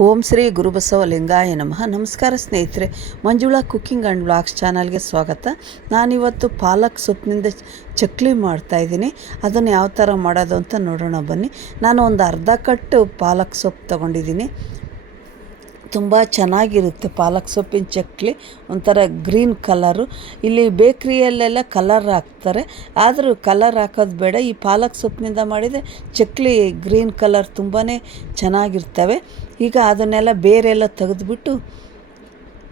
ಓಂ ಶ್ರೀ ಗುರುಬಸವ ಲಿಂಗಾಯ ನಮಃ. ನಮಸ್ಕಾರ ಸ್ನೇಹಿತರೆ, ಮಂಜುಳಾ ಕುಕ್ಕಿಂಗ್ ಆ್ಯಂಡ್ ಬ್ಲಾಗ್ಸ್ ಚಾನಲ್ಗೆ ಸ್ವಾಗತ. ನಾನಿವತ್ತು ಪಾಲಕ್ ಸೊಪ್ಪಿನಿಂದ ಚಕ್ಲಿ ಮಾಡ್ತಾಯಿದ್ದೀನಿ ಅದನ್ನು ಯಾವ ಥರ ಮಾಡೋದು ಅಂತ ನೋಡೋಣ ಬನ್ನಿ. ನಾನು ಒಂದು ಅರ್ಧ ಕಟ್ಟು ಪಾಲಕ್ ಸೊಪ್ಪು ತೊಗೊಂಡಿದ್ದೀನಿ. ತುಂಬ ಚೆನ್ನಾಗಿರುತ್ತೆ ಪಾಲಕ್ ಸೊಪ್ಪಿನ ಚಕ್ಲಿ, ಒಂಥರ ಗ್ರೀನ್ ಕಲರು. ಇಲ್ಲಿ ಬೇಕ್ರಿಯಲ್ಲೆಲ್ಲ ಕಲರ್ ಹಾಕ್ತಾರೆ. ಆದರೂ ಕಲರ್ ಹಾಕೋದು ಬೇಡ. ಈ ಪಾಲಕ್ ಸೊಪ್ಪಿನಿಂದ ಮಾಡಿದರೆ ಚಕ್ಲಿ ಗ್ರೀನ್ ಕಲರ್ ತುಂಬಾ ಚೆನ್ನಾಗಿರ್ತವೆ. ಈಗ ಅದನ್ನೆಲ್ಲ ಬೇರೆಲ್ಲ ತೆಗೆದುಬಿಟ್ಟು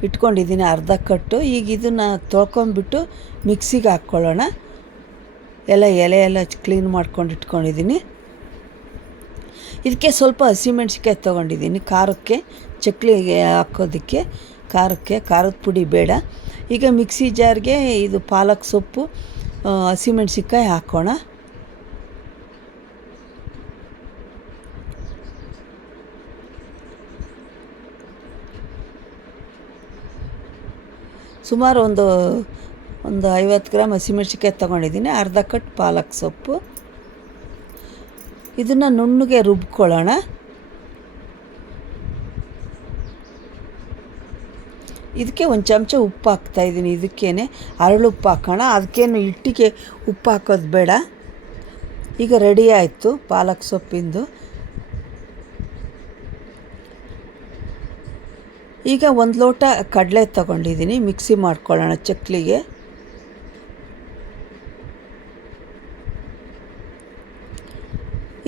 ಇಟ್ಕೊಂಡಿದ್ದೀನಿ ಅರ್ಧ ಕಟ್ಟು. ಈಗ ಇದನ್ನು ತೊಳ್ಕೊಂಬಿಟ್ಟು ಮಿಕ್ಸಿಗೆ ಹಾಕ್ಕೊಳ್ಳೋಣ. ಎಲ್ಲ ಎಲೆ ಎಲ್ಲ ಕ್ಲೀನ್ ಮಾಡ್ಕೊಂಡು ಇಟ್ಕೊಂಡಿದ್ದೀನಿ. ಇದಕ್ಕೆ ಸ್ವಲ್ಪ ಹಸಿಮೆಣ್ಸಿಕಾಯಿ ತೊಗೊಂಡಿದ್ದೀನಿ. ಖಾರಕ್ಕೆ, ಚಕ್ಲಿಗೆ ಹಾಕೋದಕ್ಕೆ ಖಾರಕ್ಕೆ, ಖಾರದ ಪುಡಿ ಬೇಡ. ಈಗ ಮಿಕ್ಸಿ ಜಾರ್ಗೆ ಇದು ಪಾಲಕ್ ಸೊಪ್ಪು ಹಸಿಮೆಣ್ಸಿಕಾಯಿ ಹಾಕೋಣ. ಸುಮಾರು ಒಂದು ಒಂದು ಐವತ್ತು ಗ್ರಾಮ್ ಹಸಿಮೆಣ್ಸಿಕಾಯಿ ತೊಗೊಂಡಿದ್ದೀನಿ. ಅರ್ಧ ಕಟ್ ಪಾಲಕ್ ಸೊಪ್ಪು. ಇದನ್ನು ನುಣ್ಣಗೆ ರುಬ್ಕೊಳ್ಳೋಣ. ಇದಕ್ಕೆ ಒಂದು ಚಮಚ ಉಪ್ಪು ಹಾಕ್ತಾಯಿದ್ದೀನಿ ಇದಕ್ಕೇನೆ ಅರಳುಪ್ಪು ಹಾಕೋಣ. ಅದಕ್ಕೇನು ಹಿಟ್ಟಿಗೆ ಉಪ್ಪು ಹಾಕೋದು ಬೇಡ. ಈಗ ರೆಡಿ ಆಯಿತು ಪಾಲಕ್ ಸೊಪ್ಪಿಂದು. ಈಗ ಒಂದು ಲೋಟ ಕಡಲೆ ತಗೊಂಡಿದ್ದೀನಿ ಮಿಕ್ಸಿ ಮಾಡ್ಕೊಳ್ಳೋಣ ಚಕ್ಲಿಗೆ.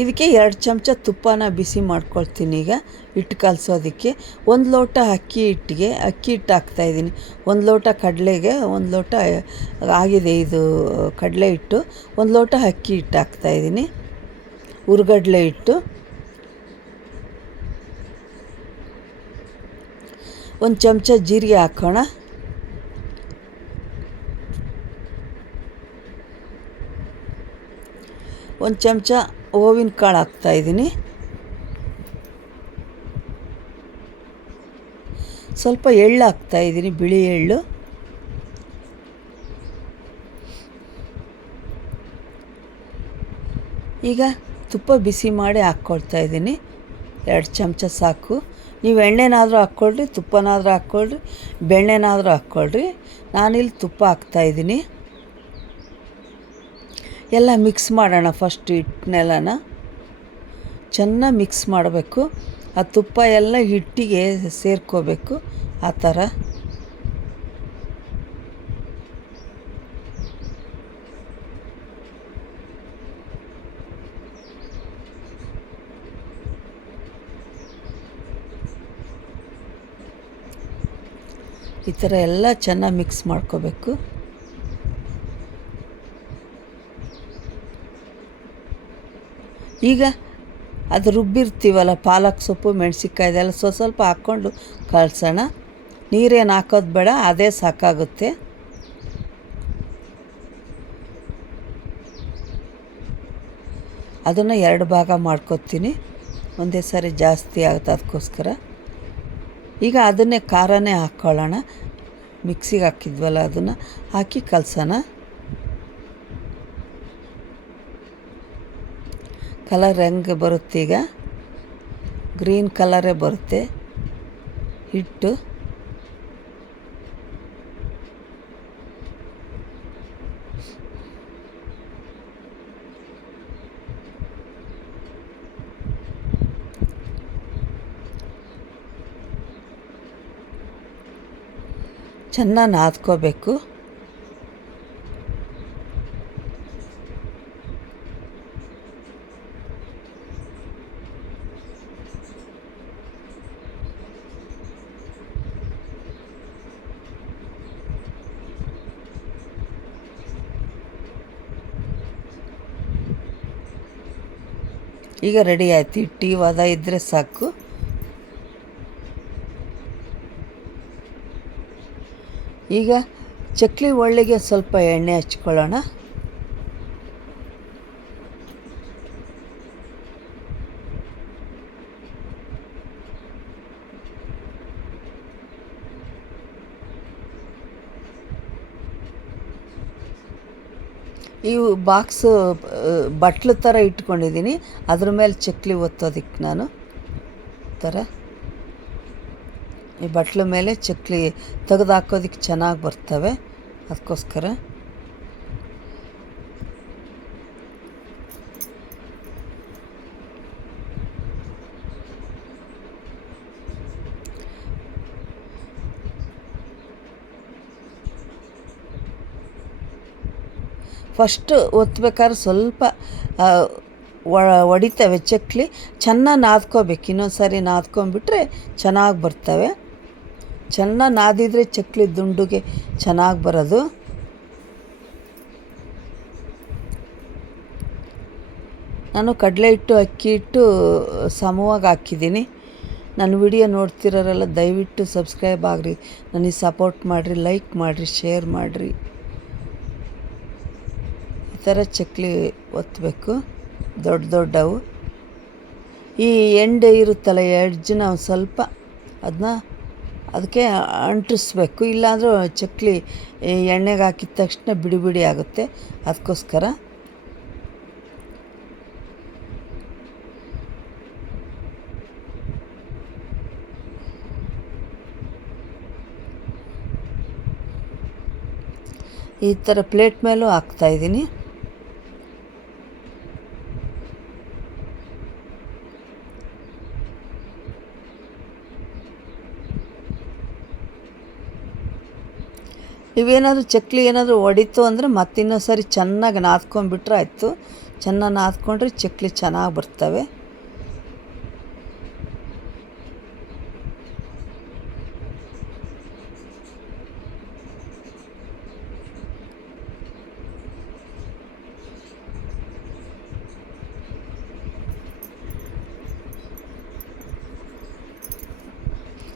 ಇದಕ್ಕೆ ಎರಡು ಚಮಚ ತುಪ್ಪನ ಬಿಸಿ ಮಾಡ್ಕೊಳ್ತೀನಿ ಈಗ. ಹಿಟ್ಟು ಕಲಸೋದಕ್ಕೆ ಒಂದು ಲೋಟ ಅಕ್ಕಿ ಹಿಟ್ಟಿಗೆ, ಅಕ್ಕಿ ಹಿಟ್ಟು ಹಾಕ್ತಾಯಿದ್ದೀನಿ ಒಂದು ಲೋಟ ಕಡಲೆಗೆ, ಒಂದು ಲೋಟ ಆಗಿದೆ ಇದು ಕಡಲೆ ಹಿಟ್ಟು. ಒಂದು ಲೋಟ ಅಕ್ಕಿ ಹಿಟ್ಟು ಹಾಕ್ತಾಯಿದ್ದೀನಿ ಹುರ್ಗಡ್ಲೆ ಹಿಟ್ಟು. ಒಂದು ಚಮಚ ಜೀರಿಗೆ ಹಾಕೋಣ. ಒಂದು ಚಮಚ ಓವಿನ ಕಾಳು ಹಾಕ್ತಾಯಿದ್ದೀನಿ ಸ್ವಲ್ಪ ಎಳ್ಳು ಹಾಕ್ತಾಯಿದ್ದೀನಿ ಬಿಳಿ ಎಳ್ಳು. ಈಗ ತುಪ್ಪ ಬಿಸಿ ಮಾಡಿ ಹಾಕ್ಕೊಳ್ತಾ ಇದ್ದೀನಿ. ಎರಡು ಚಮಚ ಸಾಕು. ನೀವು ಎಣ್ಣೆನಾದರೂ ಹಾಕ್ಕೊಳ್ರಿ, ತುಪ್ಪನಾದರೂ ಹಾಕ್ಕೊಳ್ರಿ, ಬೆಣ್ಣೆನಾದರೂ ಹಾಕ್ಕೊಳ್ರಿ. ನಾನಿಲ್ಲಿ ತುಪ್ಪ ಹಾಕ್ತಾಯಿದ್ದೀನಿ ಎಲ್ಲ ಮಿಕ್ಸ್ ಮಾಡೋಣ ಫಸ್ಟ್ ಹಿಟ್ಟನ್ನೆಲ್ಲನ. ಚೆನ್ನಾಗಿ ಮಿಕ್ಸ್ ಮಾಡಬೇಕು. ಆ ತುಪ್ಪ ಎಲ್ಲ ಹಿಟ್ಟಿಗೆ ಸೇರ್ಕೋಬೇಕು. ಆ ಥರ. ಈ ಥರ ಎಲ್ಲ ಚೆನ್ನಾಗಿ ಮಿಕ್ಸ್ ಮಾಡ್ಕೋಬೇಕು. ಈಗ ಅದು ರುಬ್ಬಿರ್ತೀವಲ್ಲ, ಪಾಲಕ್ ಸೊಪ್ಪು, ಮೆಣಸಿನ್ಕಾಯಿ ಇದೆಲ್ಲ ಸ್ವಲ್ಪ ಸ್ವಲ್ಪ ಹಾಕ್ಕೊಂಡು ಕಳ್ಸೋಣ. ನೀರೇನು ಹಾಕೋದು ಬೇಡ, ಅದೇ ಸಾಕಾಗುತ್ತೆ. ಅದನ್ನು ಎರಡು ಭಾಗ ಮಾಡ್ಕೊತೀನಿ. ಒಂದೇ ಸಾರಿ ಜಾಸ್ತಿ ಆಗುತ್ತೆ ಅದಕ್ಕೋಸ್ಕರ. ಈಗ ಅದನ್ನೇ ಖಾರನೇ ಹಾಕ್ಕೊಳ್ಳೋಣ ಮಿಕ್ಸಿಗೆ ಹಾಕಿದ್ವಲ್ಲ ಅದನ್ನು ಹಾಕಿ ಕಲಸೋಣ. ಕಲರ್ ಹೆಂಗೆ ಬರುತ್ತೆ ಈಗ? ಗ್ರೀನ್ ಕಲರೇ ಬರುತ್ತೆ. ಹಿಟ್ಟು. ಚೆನ್ನಾಗಿ ನಾದ್ಕೋಬೇಕು. ಈಗ ರೆಡಿ ಆಯ್ತು. ಟೀ ಇವಾದ ಇದ್ದರೆ ಸಾಕು. ಈಗ ಚಕ್ಲಿ ಒಳ್ಳಿಗೆ ಸ್ವಲ್ಪ ಎಣ್ಣೆ ಹಚ್ಕೊಳ್ಳೋಣ. ಇವು ಬಾಕ್ಸ್ ಬಟ್ಲು ಥರ ಇಟ್ಕೊಂಡಿದ್ದೀನಿ. ಅದ್ರ ಮೇಲೆ ಚಕ್ಲಿ ಒತ್ತೋದಕ್ಕೆ ನಾನು. ಥರ ಈ ಬಟ್ಲ ಮೇಲೆ ಚಕ್ಲಿ ತೆಗೆದು ಹಾಕೋದಿಕ್ಕೆ ಚೆನ್ನಾಗಿ ಬರ್ತವೆ. ಅದಕ್ಕೋಸ್ಕರ. ಫಸ್ಟ್ ಒತ್ಬೇಕಾದ್ರೆ ಸ್ವಲ್ಪ ಹೊಡಿತವೆ ಚಕ್ಲಿ. ಚೆನ್ನಾಗಿ ನಾದ್ಕೋಬೇಕು. ಇನ್ನೊಂದು ಸಾರಿ ನಾದ್ಕೊಂಬಿಟ್ರೆ ಚೆನ್ನಾಗಿ ಬರ್ತವೆ. ಚೆನ್ನಾಗಿ ನಾದಿದರೆ ಚಕ್ಲಿ ದುಂಡುಗೆ ಚೆನ್ನಾಗಿ ಬರೋದು. ನಾನು ಕಡಲೆ ಹಿಟ್ಟು, ಅಕ್ಕಿ ಹಿಟ್ಟು ಸಮವಾಗಿ ಹಾಕಿದ್ದೀನಿ. ನನ್ನ ವಿಡಿಯೋ ನೋಡ್ತಿರೋರೆಲ್ಲ ದಯವಿಟ್ಟು ಸಬ್ಸ್ಕ್ರೈಬ್ ಆಗಿರಿ. ನನಗೆ ಸಪೋರ್ಟ್ ಮಾಡಿರಿ, ಲೈಕ್ ಮಾಡಿರಿ, ಶೇರ್ ಮಾಡಿರಿ. ಥರ ಚಕ್ಲಿ ಒತ್ತಬೇಕು ದೊಡ್ಡ ದೊಡ್ಡವು. ಈ ಎಂಡೆ ಇರುತ್ತಲ್ಲ ಎಡ್ಜ್ ನಾವು ಸ್ವಲ್ಪ ಅದನ್ನ ಅದಕ್ಕೆ ಅಂಟಿಸ್ಬೇಕು. ಇಲ್ಲಾಂದರೂ ಚಕ್ಲಿ ಎಣ್ಣೆಗೆ ಹಾಕಿದ ತಕ್ಷಣ ಬಿಡಿ ಬಿಡಿ ಆಗುತ್ತೆ. ಅದಕ್ಕೋಸ್ಕರ ಈ ಥರ ಪ್ಲೇಟ್ ಮೇಲೂ ಹಾಕ್ತಾಯಿದ್ದೀನಿ ನೀವೇನಾದರೂ ಚಕ್ಲಿ ಏನಾದರೂ ಒಡಿತು ಅಂದರೆ ಮತ್ತೆ ಇನ್ನೊಂದು ಸರಿ ಚೆನ್ನಾಗಿ ನಾದ್ಕೊಂಡ್ಬಿಟ್ರೆ ಆಯಿತು. ಚೆನ್ನಾಗಿ ನಾದ್ಕೊಂಡ್ರೆ ಚಕ್ಲಿ ಚೆನ್ನಾಗಿ ಬರ್ತವೆ.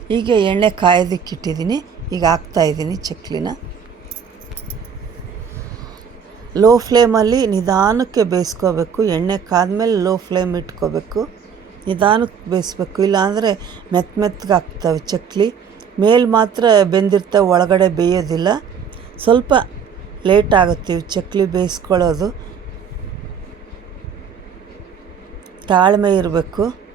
ಹೀಗೆ ಎಣ್ಣೆ ಕಾಯೋದಕ್ಕೆ ಇಟ್ಟಿದ್ದೀನಿ ಈಗ ಹಾಕ್ತಾಯಿದ್ದೀನಿ ಚಕ್ಲಿನ. ಲೋ ಫ್ಲೇಮಲ್ಲಿ ನಿಧಾನಕ್ಕೆ ಬೇಯಿಸ್ಕೋಬೇಕು. ಎಣ್ಣೆ ಕಾದ್ಮೇಲೆ ಲೋ ಫ್ಲೇಮ್ ಇಟ್ಕೋಬೇಕು. ನಿಧಾನಕ್ಕೆ ಬೇಯಿಸ್ಬೇಕು. ಇಲ್ಲಾಂದರೆ ಮೆತ್ತ ಮೆತ್ತಗೆ ಆಗ್ತವೆ ಚಕ್ಲಿ. ಮೇಲೆ ಮಾತ್ರ ಬೆಂದಿರ್ತವೆ, ಒಳಗಡೆ ಬೇಯೋದಿಲ್ಲ. ಸ್ವಲ್ಪ ಲೇಟ್ ಆಗುತ್ತೆ ಇವು ಚಕ್ಲಿ ಬೇಯಿಸ್ಕೊಳ್ಳೋದು. ತಾಳ್ಮೆ ಇರಬೇಕು.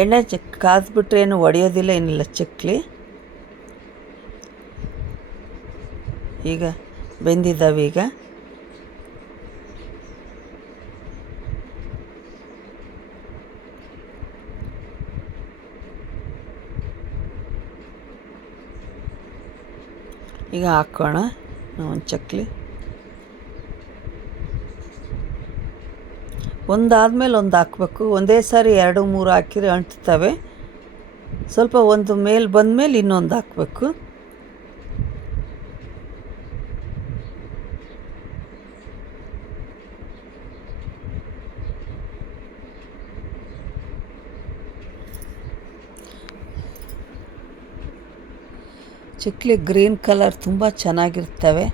ಎಣ್ಣೆ ಚಕ್ ಕಾದ್ಬಿಟ್ರೆ ಏನು ಒಡೆಯೋದಿಲ್ಲ ಏನಿಲ್ಲ ಚಕ್ಲಿ. ಈಗ ಬೆಂದಿದ್ದಾವೆ ಈಗ. ಈಗ ಹಾಕೋಣ ಒಂದು ಚಕ್ಲಿ. ಒಂದಾದ್ಮೇಲೆ ಒಂದು ಹಾಕ್ಬೇಕು. ಒಂದೇ ಸಾರಿ ಎರಡು, ಮೂರು ಹಾಕಿದ್ರೆ ಅಂಟ್ತವೆ. ಸ್ವಲ್ಪ ಒಂದು ಮೇಲೆ ಬಂದಮೇಲೆ ಇನ್ನೊಂದು ಹಾಕಬೇಕು. ಚಿಕ್ಕಲಿ ಗ್ರೀನ್ ಕಲರ್ ತುಂಬ ಚೆನ್ನಾಗಿರ್ತವೆ.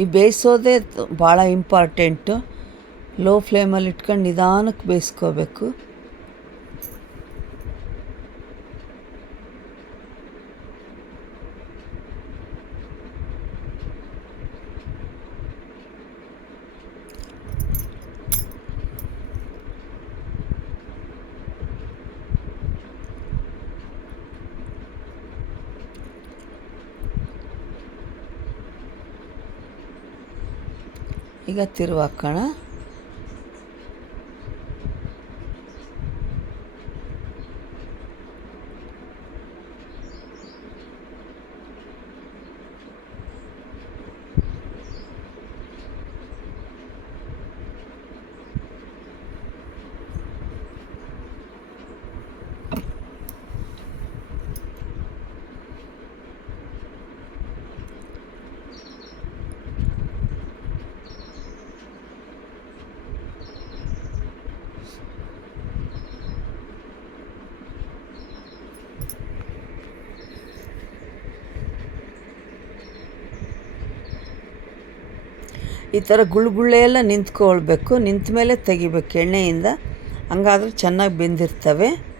ಈ ಬೇಯಿಸೋದೇ ಭಾಳ ಇಂಪಾರ್ಟೆಂಟು ಲೋ ಫ್ಲೇಮಲ್ಲಿ ಇಟ್ಕೊಂಡು ನಿಧಾನಕ್ಕೆ ಬೇಯಿಸ್ಕೋಬೇಕು. ಈಗ ತಿರುವು ಹಾಕೋಣ ಈ ಥರ ಗುಳ್ಗುಳ್ಳೆ ಎಲ್ಲ ನಿಂತ್ಕೊಳ್ಬೇಕು ನಿಂತ ಮೇಲೆ ತೆಗಿಬೇಕು ಎಣ್ಣೆಯಿಂದ. ಹಂಗಾದ್ರೆ ಚೆನ್ನಾಗಿ ಬೆಂದಿರ್ತವೆ.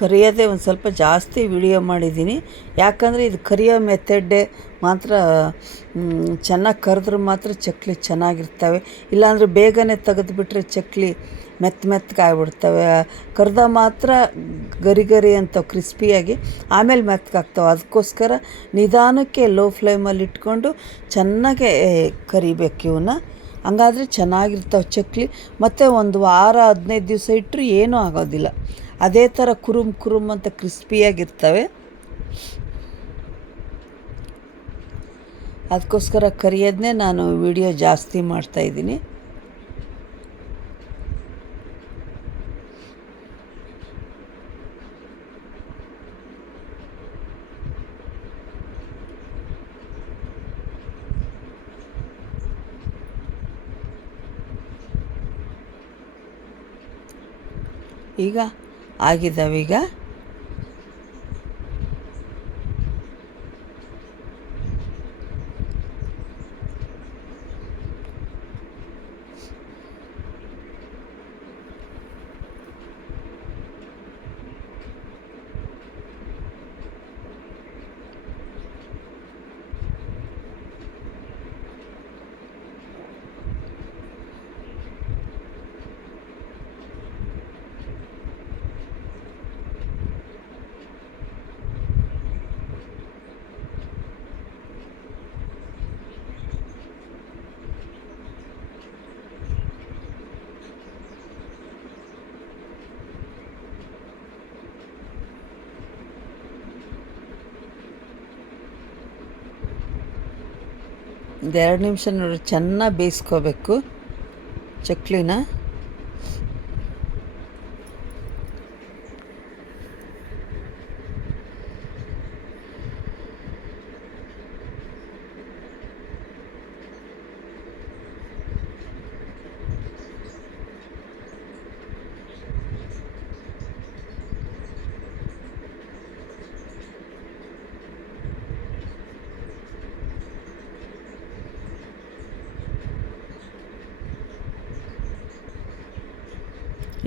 ಕರಿಯೋದೇ ಒಂದು ಸ್ವಲ್ಪ ಜಾಸ್ತಿ ವಿಡಿಯೋ ಮಾಡಿದ್ದೀನಿ. ಯಾಕಂದರೆ ಇದು ಕರಿಯೋ ಮೆಥಡ್ಡೇ ಮಾತ್ರ ಚೆನ್ನಾಗಿ ಕರೆದ್ರೆ ಮಾತ್ರ ಚಕ್ಲಿ ಚೆನ್ನಾಗಿರ್ತವೆ. ಇಲ್ಲಾಂದರೆ ಬೇಗನೆ ತೆಗೆದುಬಿಟ್ರೆ ಚಕ್ಲಿ ಮೆತ್ತ ಮೆತ್ತಗೆ ಆಗ್ಬಿಡ್ತವೆ. ಕರ್ದ ಮಾತ್ರ ಗರಿ ಗರಿ ಅಂತ ಕ್ರಿಸ್ಪಿಯಾಗಿ ಆಮೇಲೆ ಮೆತ್ತಗಾಗ್ತವೆ ಅದಕ್ಕೋಸ್ಕರ ನಿಧಾನಕ್ಕೆ ಲೋ ಫ್ಲೇಮಲ್ಲಿ ಇಟ್ಕೊಂಡು ಚೆನ್ನಾಗೆ ಕರಿಬೇಕು ಇವನ್ನ ಹಂಗಾದ್ರೆ ಚೆನ್ನಾಗಿರ್ತಾವೆ ಚಕ್ಲಿ. ಮತ್ತು ಒಂದು ವಾರ, ಹದಿನೈದು ದಿವಸ ಇಟ್ಟರೂ ಏನೂ ಆಗೋದಿಲ್ಲ. ಅದೇ ಥರ ಕುರುಮ್ ಕುರುಮ್ ಅಂತ ಕ್ರಿಸ್ಪಿಯಾಗಿರ್ತವೆ ಅದಕ್ಕೋಸ್ಕರ ಕರಿಯೋದನ್ನೇ ನಾನು ವಿಡಿಯೋ ಜಾಸ್ತಿ ಮಾಡ್ತಾಯಿದ್ದೀನಿ ಈಗ ಆಗಿದ್ದಾವೆ ಒಂದು ಎರಡು ನಿಮಿಷ ನೋಡಿ ಚೆನ್ನಾಗಿ ಬೇಯಿಸ್ಕೋಬೇಕು. ಚಕ್ಲಿನ.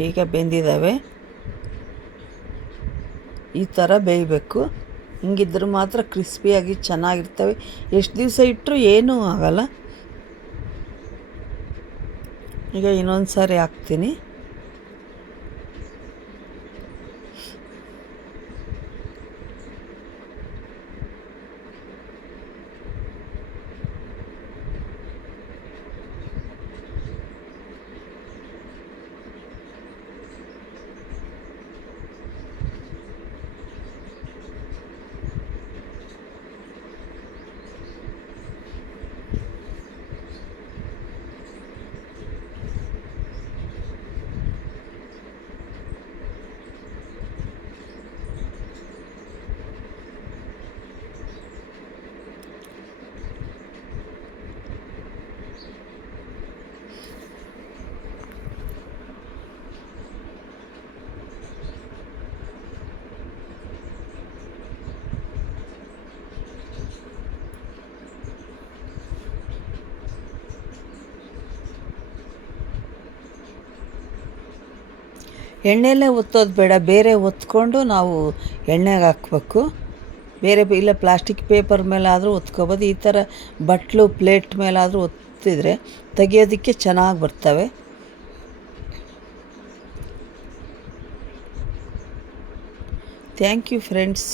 ಈಗ ಬೆಂದಿದ್ದಾವೆ ಈ ಥರ ಬೇಯಬೇಕು. ಹಿಂಗಿದ್ರೆ ಮಾತ್ರ ಕ್ರಿಸ್ಪಿಯಾಗಿ ಚೆನ್ನಾಗಿರ್ತವೆ. ಎಷ್ಟು ದಿವಸ ಇಟ್ಟರು ಏನೂ ಆಗಲ್ಲ. ಈಗ ಇನ್ನೊಂದು ಸಾರಿ ಹಾಕ್ತೀನಿ. ಎಣ್ಣೆಯಲ್ಲೇ ಒತ್ತೋದು ಬೇಡ, ಬೇರೆ ಒತ್ಕೊಂಡು ನಾವು ಎಣ್ಣೆಗೆ ಹಾಕ್ಬೇಕು. ಬೇರೆ ಇಲ್ಲ ಪ್ಲಾಸ್ಟಿಕ್ ಪೇಪರ್ ಮೇಲಾದರೂ ಒತ್ಕೋಬೋದು. ಈ ಥರ ಬಟ್ಲು ಪ್ಲೇಟ್ ಮೇಲಾದರೂ ಒತ್ತಿದರೆ ತೆಗಿಯೋದಕ್ಕೆ ಚೆನ್ನಾಗಿ ಬರ್ತವೆ. Thank you friends